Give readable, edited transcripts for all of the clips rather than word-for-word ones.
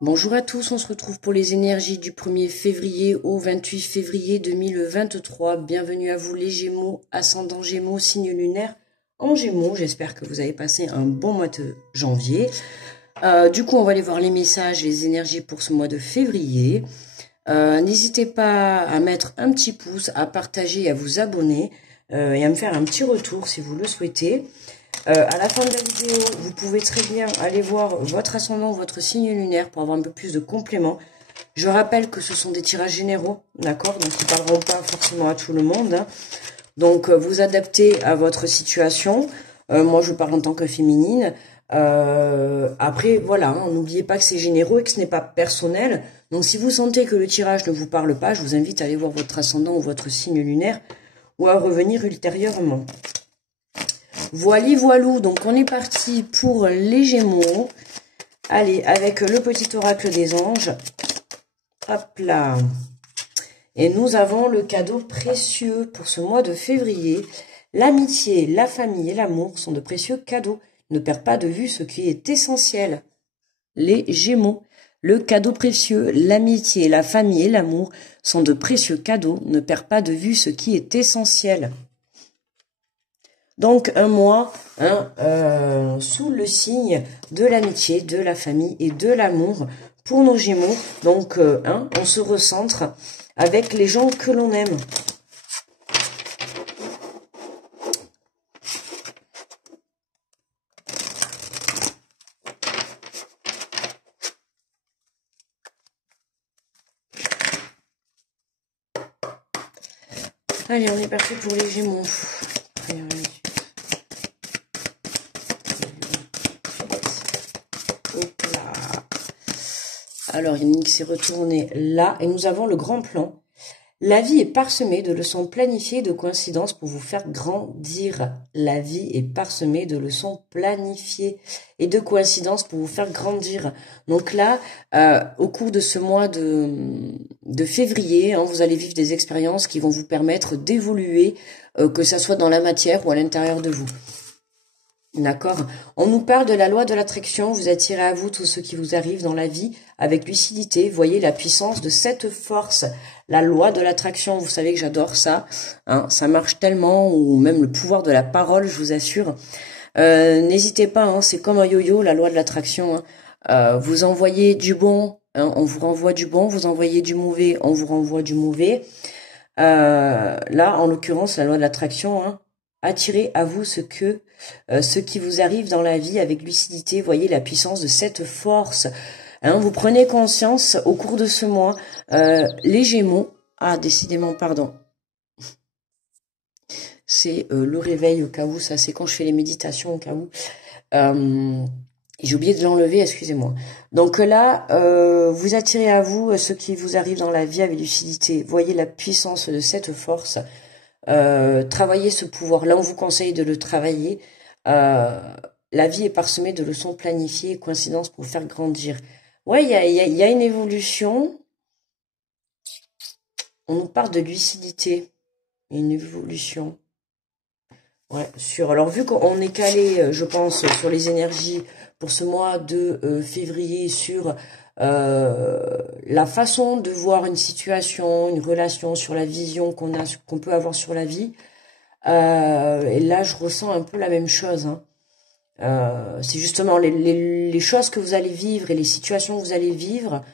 Bonjour à tous, on se retrouve pour les énergies du 1er février au 28 février 2023. Bienvenue à vous les Gémeaux, ascendant Gémeaux, signe lunaire en Gémeaux. J'espère que vous avez passé un bon mois de janvier. Du coup, on va aller voir les messages, les énergies pour ce mois de février. N'hésitez pas à mettre un petit pouce, à partager, à vous abonner et à me faire un petit retour si vous le souhaitez. À la fin de la vidéo, vous pouvez très bien aller voir votre ascendant, votre signe lunaire pour avoir un peu plus de compléments. Je rappelle que ce sont des tirages généraux, d'accord? Donc, ils ne parleront pas forcément à tout le monde. Hein. Donc, vous adaptez à votre situation. Moi, je parle en tant que féminine. Après, voilà, hein, n'oubliez pas que c'est généraux et que ce n'est pas personnel. Donc, si vous sentez que le tirage ne vous parle pas, je vous invite à aller voir votre ascendant ou votre signe lunaire ou à revenir ultérieurement. Voili voilou, donc on est parti pour les Gémeaux. Allez, avec le petit oracle des anges. Hop là. Et nous avons le cadeau précieux pour ce mois de février. L'amitié, la famille et l'amour sont de précieux cadeaux. Ne perds pas de vue ce qui est essentiel. Les Gémeaux. Le cadeau précieux, l'amitié, la famille et l'amour sont de précieux cadeaux. Ne perds pas de vue ce qui est essentiel. Donc un mois sous le signe de l'amitié, de la famille et de l'amour pour nos Gémeaux. Donc on se recentre avec les gens que l'on aime. Allez, on est parti pour les Gémeaux. Alors, Yannick s'est retourné là et nous avons le grand plan. La vie est parsemée de leçons planifiées et de coïncidences pour vous faire grandir. La vie est parsemée de leçons planifiées et de coïncidences pour vous faire grandir. Donc là, au cours de ce mois de février, hein, vous allez vivre des expériences qui vont vous permettre d'évoluer, que ça soit dans la matière ou à l'intérieur de vous. D'accord. On nous parle de la loi de l'attraction. Vous attirez à vous tout ce qui vous arrive dans la vie avec lucidité. Voyez la puissance de cette force. La loi de l'attraction, vous savez que j'adore ça. Hein, ça marche tellement, ou même le pouvoir de la parole, je vous assure. N'hésitez pas, hein, c'est comme un yo-yo, la loi de l'attraction. Hein. Vous envoyez du bon, hein, on vous renvoie du bon. Vous envoyez du mauvais, on vous renvoie du mauvais. Là, en l'occurrence, la loi de l'attraction, hein, attirez à vous ce qui vous arrive dans la vie avec lucidité. Voyez la puissance de cette force. Hein, vous prenez conscience au cours de ce mois. Les Gémeaux. Ah, décidément, pardon. C'est le réveil au cas où. Ça, c'est quand je fais les méditations au cas où. J'ai oublié de l'enlever, excusez-moi. Donc là, vous attirez à vous ce qui vous arrive dans la vie avec lucidité. Voyez la puissance de cette force. Travailler ce pouvoir. Là, on vous conseille de le travailler. La vie est parsemée de leçons planifiées et coïncidences pour vous faire grandir. Ouais, il y a une évolution. On nous parle de lucidité. Une évolution. Ouais, sûr. Alors, vu qu'on est calé, je pense, sur les énergies pour ce mois de février, sur la façon de voir une situation, une relation, sur la vision qu'on peut avoir sur la vie. Et là, je ressens un peu la même chose. Hein. C'est justement les choses que vous allez vivre et les situations que vous allez vivre.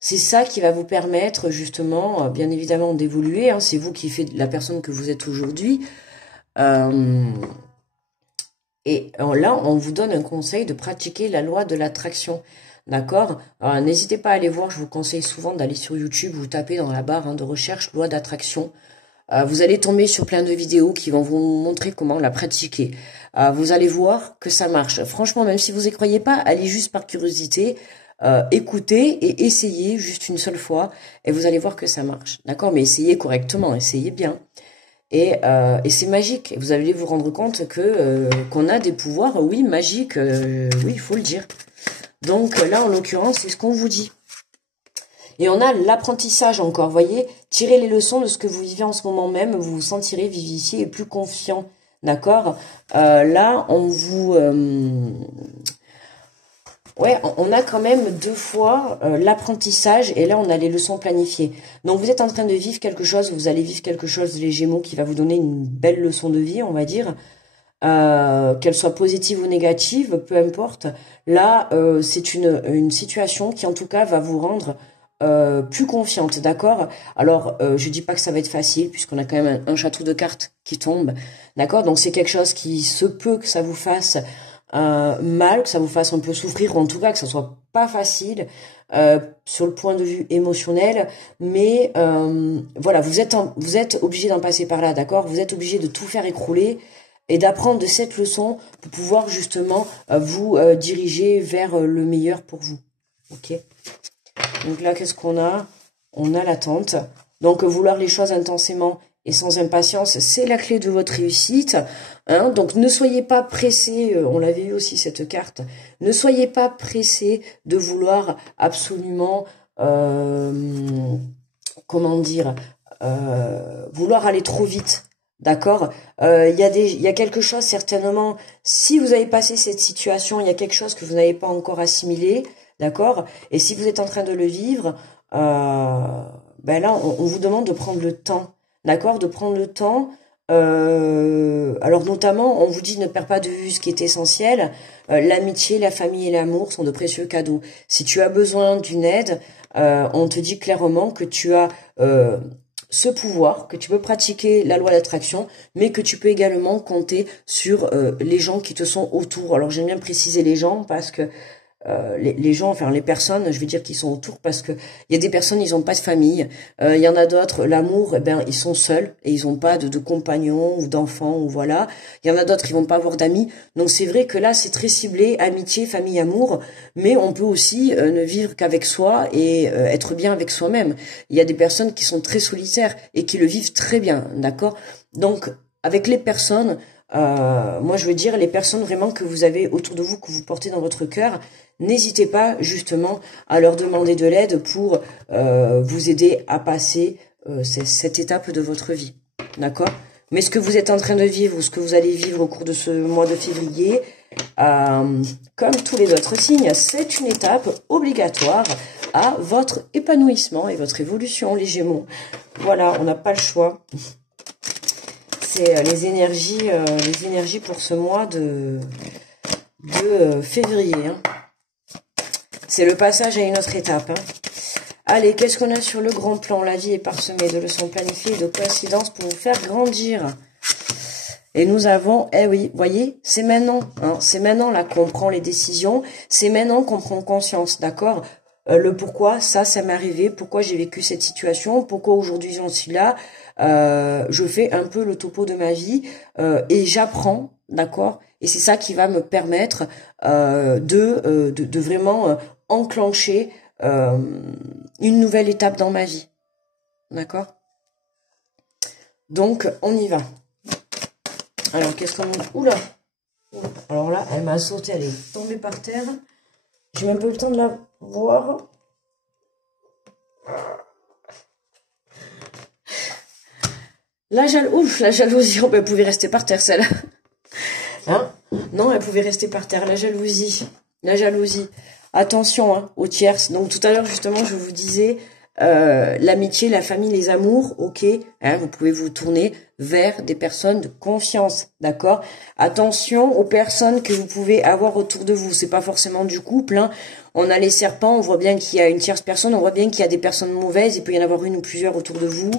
C'est ça qui va vous permettre justement, bien évidemment, d'évoluer. Hein. C'est vous qui faites la personne que vous êtes aujourd'hui. Et là, on vous donne un conseil de pratiquer la loi de l'attraction. D'accord? N'hésitez pas à aller voir, je vous conseille souvent d'aller sur YouTube, vous tapez dans la barre de recherche loi d'attraction. Vous allez tomber sur plein de vidéos qui vont vous montrer comment la pratiquer. Vous allez voir que ça marche. Franchement, même si vous n'y croyez pas, allez juste par curiosité, écoutez et essayez juste une seule fois et vous allez voir que ça marche. D'accord? Mais essayez correctement, essayez bien. Et c'est magique. Vous allez vous rendre compte que qu'on a des pouvoirs, oui, magiques, oui, il faut le dire. Donc là, en l'occurrence, c'est ce qu'on vous dit. Et on a l'apprentissage encore, voyez, tirez les leçons de ce que vous vivez en ce moment même, vous vous sentirez vivifié et plus confiant, d'accord. Là, on vous Ouais, on a quand même deux fois l'apprentissage et là on a les leçons planifiées. Donc vous êtes en train de vivre quelque chose, vous allez vivre quelque chose, les Gémeaux, qui va vous donner une belle leçon de vie, on va dire, qu'elle soit positive ou négative, peu importe. Là, c'est une situation qui en tout cas va vous rendre plus confiante, d'accord? Alors, je dis pas que ça va être facile puisqu'on a quand même un château de cartes qui tombe, d'accord? Donc c'est quelque chose qui se peut que ça vous fasse mal, que ça vous fasse un peu souffrir, ou en tout cas que ça soit pas facile sur le point de vue émotionnel, mais voilà, vous êtes obligé d'en passer par là, d'accord? Vous êtes obligé de tout faire écrouler et d'apprendre de cette leçon pour pouvoir justement vous diriger vers le meilleur pour vous. Ok? Donc là, qu'est-ce qu'on a? On a l'attente. Donc vouloir les choses intensément et sans impatience, c'est la clé de votre réussite. Hein, donc ne soyez pas pressé, on l'avait eu aussi cette carte, ne soyez pas pressé de vouloir absolument, comment dire, vouloir aller trop vite. D'accord? Il y a quelque chose certainement, si vous avez passé cette situation, il y a quelque chose que vous n'avez pas encore assimilé, d'accord? Et si vous êtes en train de le vivre, ben là, on vous demande de prendre le temps, d'accord? De prendre le temps. Alors notamment, on vous dit ne perds pas de vue ce qui est essentiel. L'amitié, la famille et l'amour sont de précieux cadeaux. Si tu as besoin d'une aide, on te dit clairement que tu as ce pouvoir, que tu peux pratiquer la loi d'attraction, mais que tu peux également compter sur les gens qui te sont autour. Alors j'aime bien préciser les gens parce que les gens, enfin les personnes, je vais dire qu'ils sont autour parce que il y a des personnes, ils ont pas de famille. Il y en a d'autres, l'amour, eh ben ils sont seuls et ils ont pas de compagnons ou d'enfants ou voilà. Il y en a d'autres, ils vont pas avoir d'amis. Donc c'est vrai que là c'est très ciblé, amitié, famille, amour. Mais on peut aussi ne vivre qu'avec soi et être bien avec soi-même. Il y a des personnes qui sont très solitaires et qui le vivent très bien, d'accord? Donc avec les personnes, moi je veux dire les personnes vraiment que vous avez autour de vous, que vous portez dans votre cœur. N'hésitez pas justement à leur demander de l'aide pour vous aider à passer cette étape de votre vie. D'accord? Mais ce que vous êtes en train de vivre ou ce que vous allez vivre au cours de ce mois de février, comme tous les autres signes, c'est une étape obligatoire à votre épanouissement et votre évolution, les Gémeaux. Voilà, on n'a pas le choix. C'est les énergies pour ce mois de février. Hein. C'est le passage à une autre étape. Hein. Allez, qu'est-ce qu'on a sur le grand plan? La vie est parsemée de leçons planifiées et de coïncidences pour vous faire grandir. Et nous avons, eh oui, voyez, c'est maintenant. Hein, c'est maintenant là qu'on prend les décisions. C'est maintenant qu'on prend conscience, d'accord? Le pourquoi, ça m'est arrivé. Pourquoi j'ai vécu cette situation? Pourquoi aujourd'hui j'en suis là? Je fais un peu le topo de ma vie et j'apprends, d'accord? Et c'est ça qui va me permettre de vraiment enclencher une nouvelle étape dans ma vie. D'accord? Donc, on y va. Alors, qu'est-ce qu'on a? Oula! Alors là, elle m'a sauté, elle est tombée par terre. J'ai même pas eu le temps de la voir. La jalousie. Oh, ben, elle pouvait rester par terre, celle-là. Hein? Non, elle pouvait rester par terre. La jalousie. Attention hein, aux tierces. Donc tout à l'heure, justement, je vous disais, l'amitié, la famille, les amours, ok. Hein, vous pouvez vous tourner vers des personnes de confiance, d'accord? Attention aux personnes que vous pouvez avoir autour de vous. C'est pas forcément du couple. Hein. On a les serpents, on voit bien qu'il y a une tierce personne, on voit bien qu'il y a des personnes mauvaises. Il peut y en avoir une ou plusieurs autour de vous.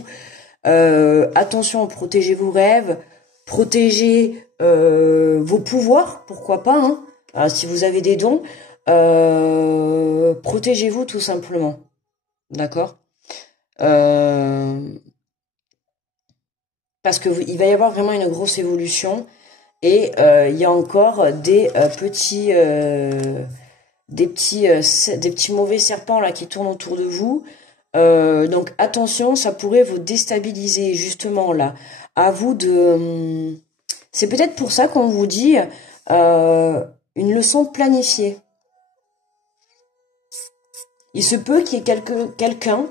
Attention, protégez vos rêves, protégez vos pouvoirs, pourquoi pas, hein, si vous avez des dons, protégez-vous tout simplement, d'accord? Parce que il va y avoir vraiment une grosse évolution et il y a encore des petits mauvais serpents là qui tournent autour de vous. Donc attention, ça pourrait vous déstabiliser justement là. À vous de... C'est peut-être pour ça qu'on vous dit une leçon planifiée. Il se peut qu'il y ait quelqu'un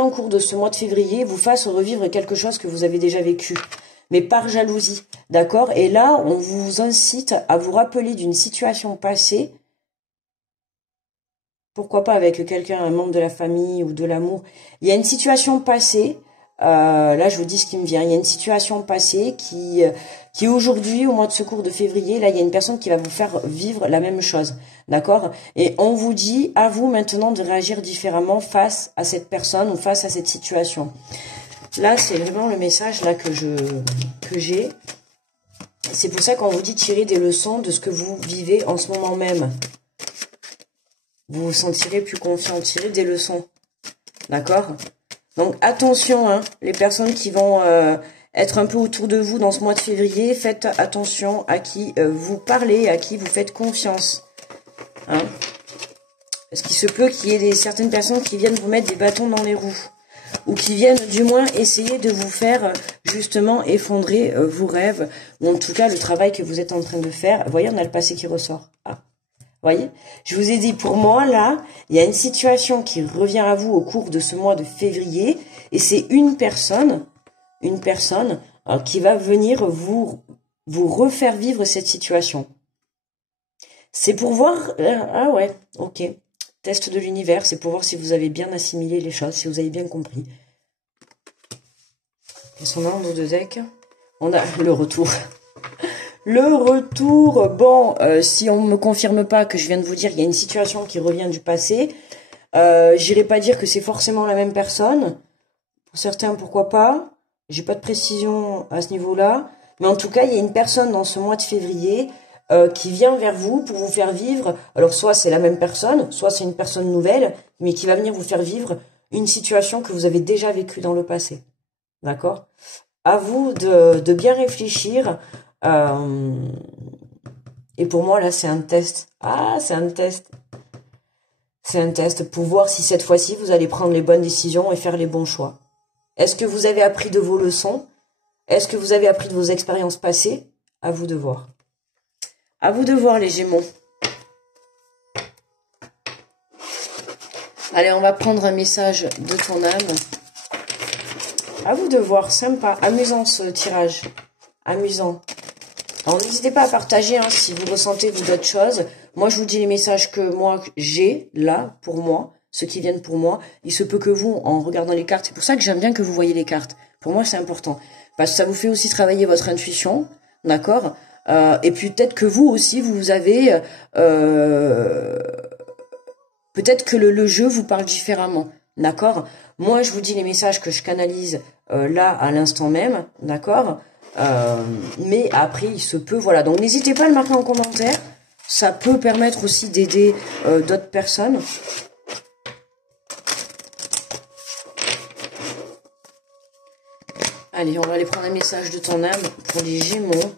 au cours de ce mois de février vous fasse revivre quelque chose que vous avez déjà vécu, mais par jalousie, d'accord? Et là, on vous incite à vous rappeler d'une situation passée pourquoi pas avec quelqu'un, un membre de la famille ou de l'amour. Il y a une situation passée, là je vous dis ce qui me vient, il y a une situation passée qui aujourd'hui, au mois de secours de février, là il y a une personne qui va vous faire vivre la même chose, d'accord? Et on vous dit, à vous maintenant de réagir différemment face à cette personne ou face à cette situation. Là c'est vraiment le message là que j'ai. C'est pour ça qu'on vous dit tirer des leçons de ce que vous vivez en ce moment même. Vous vous sentirez plus confiant, tirez des leçons. D'accord? Donc attention, hein, les personnes qui vont être un peu autour de vous dans ce mois de février, faites attention à qui vous parlez, à qui vous faites confiance. Hein? Parce qu'il se peut qu'il y ait certaines personnes qui viennent vous mettre des bâtons dans les roues. Ou qui viennent du moins essayer de vous faire justement effondrer vos rêves. Ou en tout cas le travail que vous êtes en train de faire. Vous voyez, on a le passé qui ressort. Ah. Voyez, je vous ai dit, pour moi, là, il y a une situation qui revient à vous au cours de ce mois de février, et c'est une personne qui va venir vous refaire vivre cette situation. C'est pour voir, ah ouais, ok, test de l'univers, c'est pour voir si vous avez bien assimilé les choses, si vous avez bien compris. Qu'est-ce qu'on a en dos de deck? On a le retour. Le retour, bon, si on ne me confirme pas que je viens de vous dire, il y a une situation qui revient du passé, j'irai pas dire que c'est forcément la même personne. Pour certains, pourquoi pas. J'ai pas de précision à ce niveau-là. Mais en tout cas, il y a une personne dans ce mois de février qui vient vers vous pour vous faire vivre. Alors, soit c'est la même personne, soit c'est une personne nouvelle, mais qui va venir vous faire vivre une situation que vous avez déjà vécue dans le passé. D'accord? À vous de bien réfléchir. Et pour moi, là, c'est un test. Ah, c'est un test. C'est un test pour voir si cette fois-ci, vous allez prendre les bonnes décisions et faire les bons choix. Est-ce que vous avez appris de vos leçons? Est-ce que vous avez appris de vos expériences passées? À vous de voir. À vous de voir, les Gémeaux. Allez, on va prendre un message de ton âme. À vous de voir, sympa, amusant ce tirage. Amusant. Alors n'hésitez pas à partager hein, si vous ressentez vous d'autres choses. Moi je vous dis les messages que moi j'ai là pour moi, ceux qui viennent pour moi. Il se peut que vous, en regardant les cartes, c'est pour ça que j'aime bien que vous voyez les cartes. Pour moi c'est important. Parce que ça vous fait aussi travailler votre intuition, d'accord? Et puis peut-être que vous aussi vous avez... peut-être que le jeu vous parle différemment, d'accord? Moi je vous dis les messages que je canalise là à l'instant même, d'accord? Mais après il se peut, voilà, donc n'hésitez pas à le marquer en commentaire, ça peut permettre aussi d'aider d'autres personnes. Allez, on va aller prendre un message de ton âme pour les Gémeaux.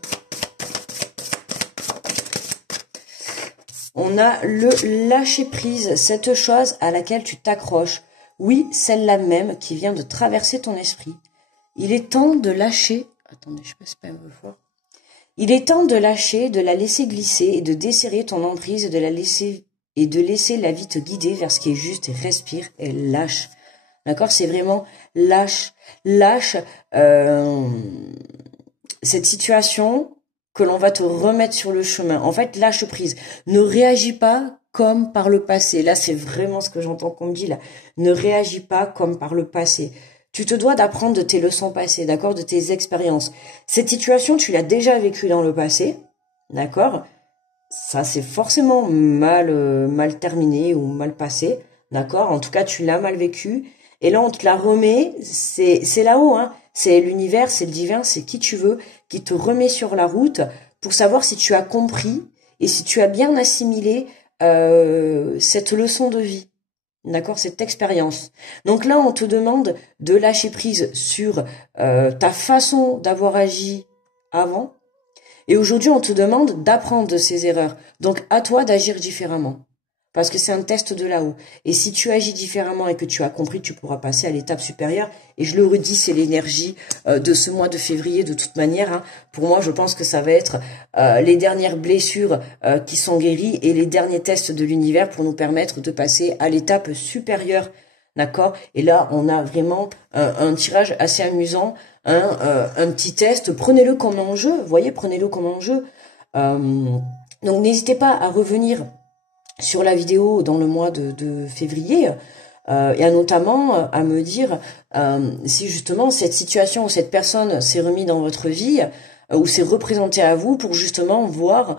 On a le lâcher prise, cette chose à laquelle tu t'accroches, oui, celle-là même qui vient de traverser ton esprit. Il est temps de lâcher. Attendez, je passe pas un peu fort. Il est temps de lâcher, de la laisser glisser et de desserrer ton emprise et de laisser la vie te guider vers ce qui est juste et respire et lâche. D'accord? C'est vraiment lâche cette situation que l'on va te remettre sur le chemin. En fait, lâche prise. Ne réagis pas comme par le passé. Là, c'est vraiment ce que j'entends qu'on me dit là. Ne réagis pas comme par le passé. Tu te dois d'apprendre de tes leçons passées, d'accord, de tes expériences. Cette situation, tu l'as déjà vécue dans le passé, d'accord? Ça, c'est forcément mal terminé ou mal passé, d'accord? En tout cas, tu l'as mal vécu. Et là, on te la remet, c'est là-haut, hein. C'est l'univers, c'est le divin, c'est qui tu veux, qui te remet sur la route pour savoir si tu as compris et si tu as bien assimilé cette leçon de vie. D'accord, cette expérience. Donc là, on te demande de lâcher prise sur ta façon d'avoir agi avant. Et aujourd'hui, on te demande d'apprendre de ces erreurs. Donc, à toi d'agir différemment. Parce que c'est un test de là-haut. Et si tu agis différemment et que tu as compris, tu pourras passer à l'étape supérieure. Et je le redis, c'est l'énergie de ce mois de février de toute manière. Hein. Pour moi, je pense que ça va être les dernières blessures qui sont guéries et les derniers tests de l'univers pour nous permettre de passer à l'étape supérieure. D'accord? Et là, on a vraiment un tirage assez amusant, hein, un petit test. Prenez-le comme enjeu. Vous voyez, prenez-le comme enjeu. Donc, n'hésitez pas à revenir sur la vidéo dans le mois de février. Il y a notamment à me dire si justement cette situation ou cette personne s'est remise dans votre vie ou s'est représentée à vous pour justement voir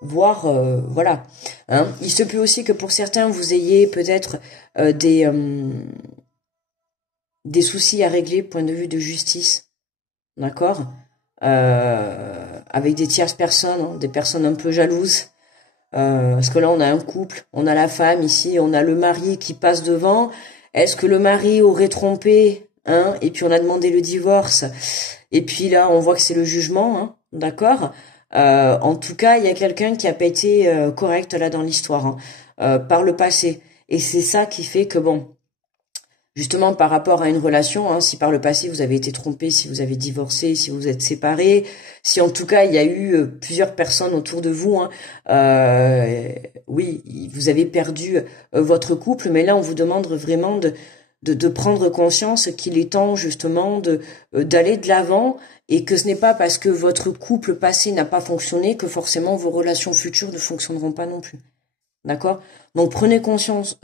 voilà. Hein. Il se peut aussi que pour certains vous ayez peut-être des soucis à régler point de vue de justice, d'accord, avec des tierces personnes, hein, des personnes un peu jalouses. Parce que là on a un couple, on a la femme ici, on a le mari qui passe devant. Est-ce que le mari aurait trompé, hein, et puis on a demandé le divorce, et puis là on voit que c'est le jugement, hein, d'accord. En tout cas il y a quelqu'un qui a pas été correct là dans l'histoire, hein, par le passé, et c'est ça qui fait que bon, justement par rapport à une relation, hein, si par le passé vous avez été trompé, si vous avez divorcé, si vous êtes séparés, si en tout cas il y a eu plusieurs personnes autour de vous, hein, oui, vous avez perdu votre couple, mais là on vous demande vraiment de prendre conscience qu'il est temps justement d'aller de l'avant, et que ce n'est pas parce que votre couple passé n'a pas fonctionné que forcément vos relations futures ne fonctionneront pas non plus. D'accord? Donc prenez conscience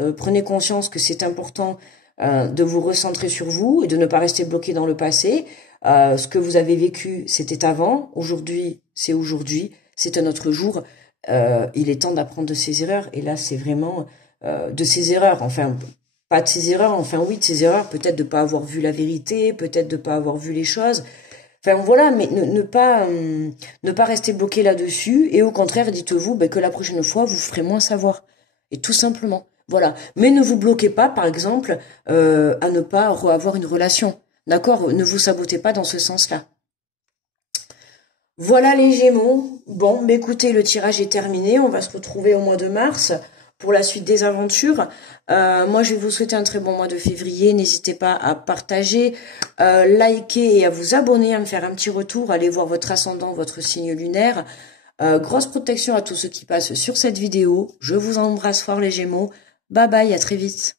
que c'est important de vous recentrer sur vous et de ne pas rester bloqué dans le passé. Ce que vous avez vécu, c'était avant. Aujourd'hui, c'est un autre jour. Il est temps d'apprendre de ses erreurs. Et là, c'est vraiment de ses erreurs. Enfin, pas de ses erreurs. Enfin, oui, de ses erreurs. Peut-être de pas avoir vu la vérité. Peut-être de pas avoir vu les choses. Enfin, voilà. Mais ne pas rester bloqué là-dessus. Et au contraire, dites-vous que la prochaine fois, vous ferez moins savoir. Et tout simplement. Voilà. Mais ne vous bloquez pas, par exemple, à ne pas avoir une relation. D'accord? Ne vous sabotez pas dans ce sens-là. Voilà les Gémeaux. Bon, écoutez, le tirage est terminé. On va se retrouver au mois de mars pour la suite des aventures. Moi, je vais vous souhaiter un très bon mois de février. N'hésitez pas à partager, liker et à vous abonner, à me faire un petit retour. Allez voir votre ascendant, votre signe lunaire. Grosse protection à tous ceux qui passent sur cette vidéo. Je vous embrasse fort les Gémeaux. Bye bye, à très vite.